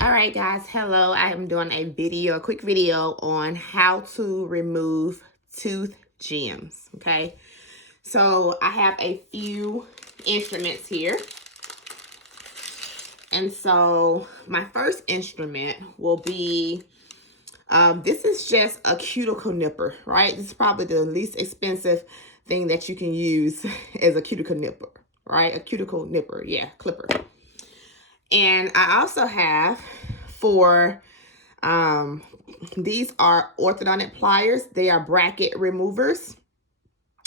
All right, guys. Hello. I am doing a quick video on how to remove tooth gems. Okay. So I have a few instruments here. And so my first instrument will be, this is just a cuticle nipper, right? This is probably the least expensive thing that you can use as a cuticle nipper, right? A cuticle nipper, yeah, clipper. And I also have for these are orthodontic pliers. They are bracket removers.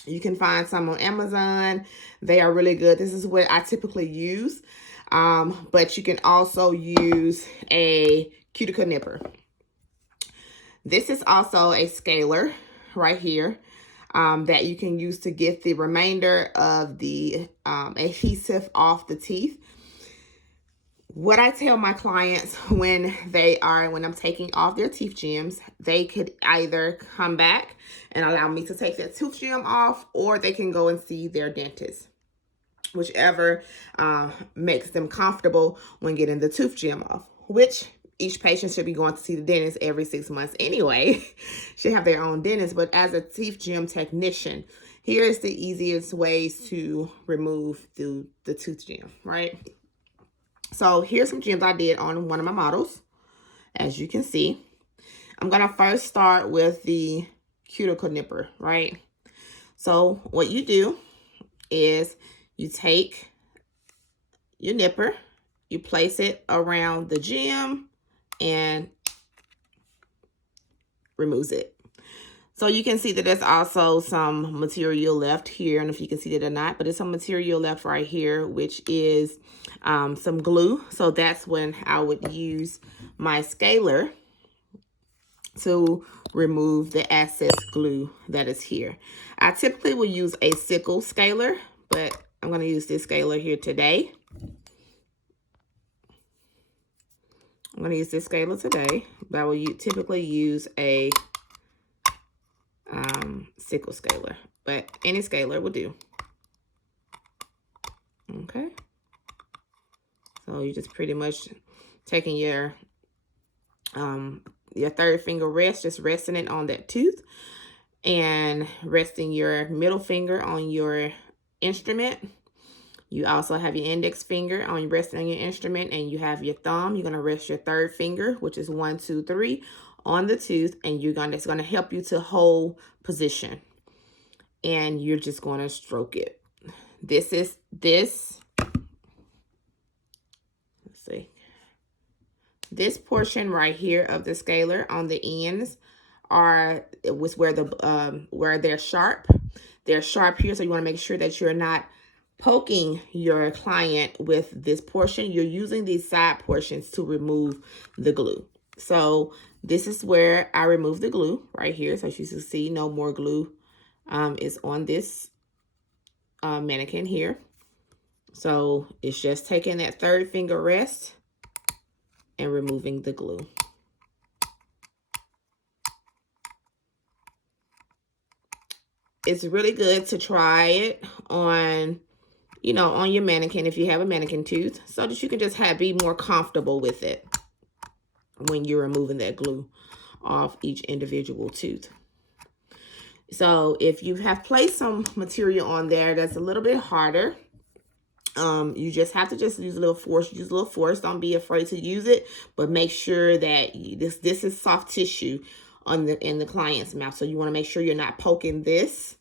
You can find some on Amazon. They are really good. This is what I typically use. But you can also use a cuticle nipper. This is also a scaler right here that you can use to get the remainder of the adhesive off the teeth. What I tell my clients when I'm taking off their teeth gems, they could either come back and allow me to take their tooth gem off, or they can go and see their dentist, whichever makes them comfortable when getting the tooth gem off, which each patient should be going to see the dentist every 6 months anyway. Should have their own dentist. But as a teeth gem technician, here is the easiest ways to remove the tooth gem, right? So here's some gems I did on one of my models. As you can see, I'm going to first start with the cuticle nipper, right? So what you do is you take your nipper, you place it around the gem and removes it. So you can see that there's also some material left here. I don't know if you can see that or not, but there's some material left right here, which is some glue. So that's when I would use my scaler to remove the excess glue that is here. I typically will use a sickle scaler, but I'm going to use this scaler here today. I'm going to use this scaler today, but I will typically use a sickle scaler, but any scaler will do. Okay, so you just pretty much taking your third finger rest, just resting it on that tooth, and resting your middle finger on your instrument. You also have your index finger on resting on your instrument, and you have your thumb. You're gonna rest your third finger, which is 1, 2, 3, on the tooth, and it's gonna help you to hold position. And you're just gonna stroke it. Let's see. This portion right here of the scaler on the ends was where they're sharp. They're sharp here, so you want to make sure that you're not poking your client with this portion. You're using these side portions to remove the glue. So this is where I remove the glue right here. So as you can see, no more glue is on this mannequin here. So it's just taking that third finger rest and removing the glue. It's really good to try it on, on your mannequin if you have a mannequin tooth, so that you can just be more comfortable with it when you're removing that glue off each individual tooth. So if you have placed some material on there that's a little bit harder, you just have to use a little force. Use a little force. Don't be afraid to use it, but make sure that this is soft tissue in the client's mouth. So you want to make sure you're not poking this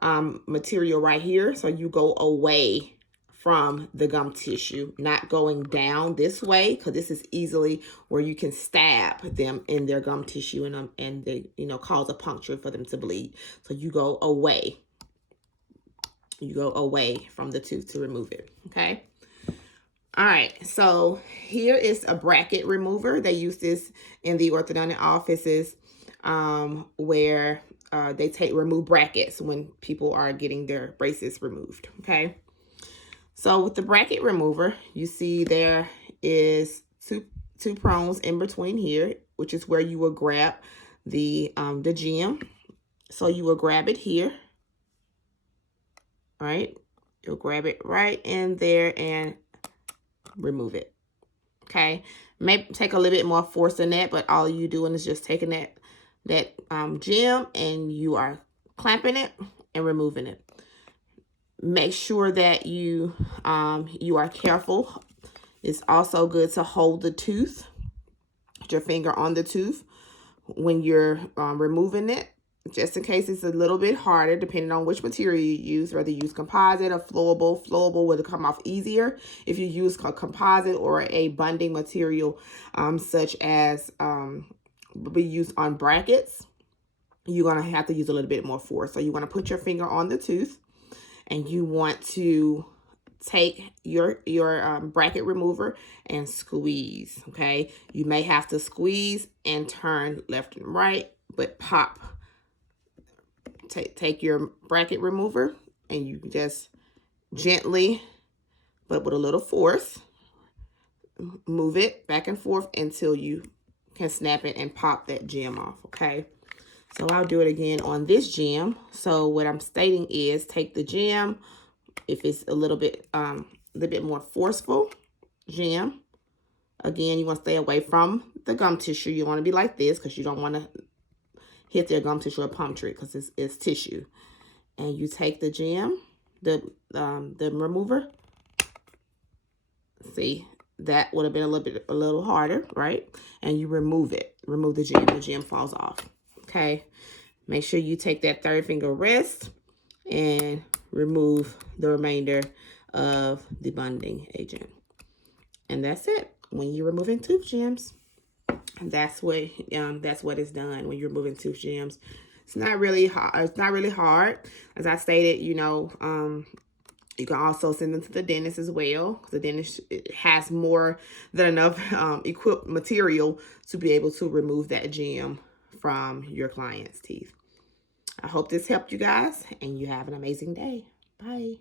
material right here. So you go away from the gum tissue, not going down this way, because this is easily where you can stab them in their gum tissue and they cause a puncture for them to bleed. So you go away. You go away from the tooth to remove it. Okay. All right. So here is a bracket remover. They use this in the orthodontic offices where they remove brackets when people are getting their braces removed. Okay. So with the bracket remover, you see there is two prongs in between here, which is where you will grab the gem. So you will grab it here. Right? You'll grab it right in there and remove it. okay? Maybe take a little bit more force than that, but all you doing is just taking that gem and you are clamping it and removing it. Make sure that you are careful. It's also good to hold the tooth, put your finger on the tooth when you're removing it, just in case it's a little bit harder, depending on which material you use, whether you use composite or flowable. Flowable will come off easier if you use a composite or a bonding material, such as be used on brackets. You're going to have to use a little bit more force. So you want to put your finger on the tooth, and you want to take your bracket remover and squeeze, okay? You may have to squeeze and turn left and right, but pop. Take your bracket remover and you just gently, but with a little force, move it back and forth until you can snap it and pop that gem off, okay? So I'll do it again on this gem. So what I'm stating is take the gem, if it's a little bit more forceful gem. Again, you want to stay away from the gum tissue. You want to be like this because you don't want to hit their gum tissue or palm tree because it's tissue. And you take the gem, the remover. See, that would have been a little harder, right? And you remove it. Remove the gem. The gem falls off. Okay. Make sure you take that third finger rest and remove the remainder of the bonding agent. And that's it. When you're removing tooth gems, that's what is done when you're removing tooth gems. It's not really hard. It's not really hard. As I stated, you know, you can also send them to the dentist as well. The dentist has more than enough equipped material to be able to remove that gem from your client's teeth. I hope this helped you guys, and you have an amazing day. Bye.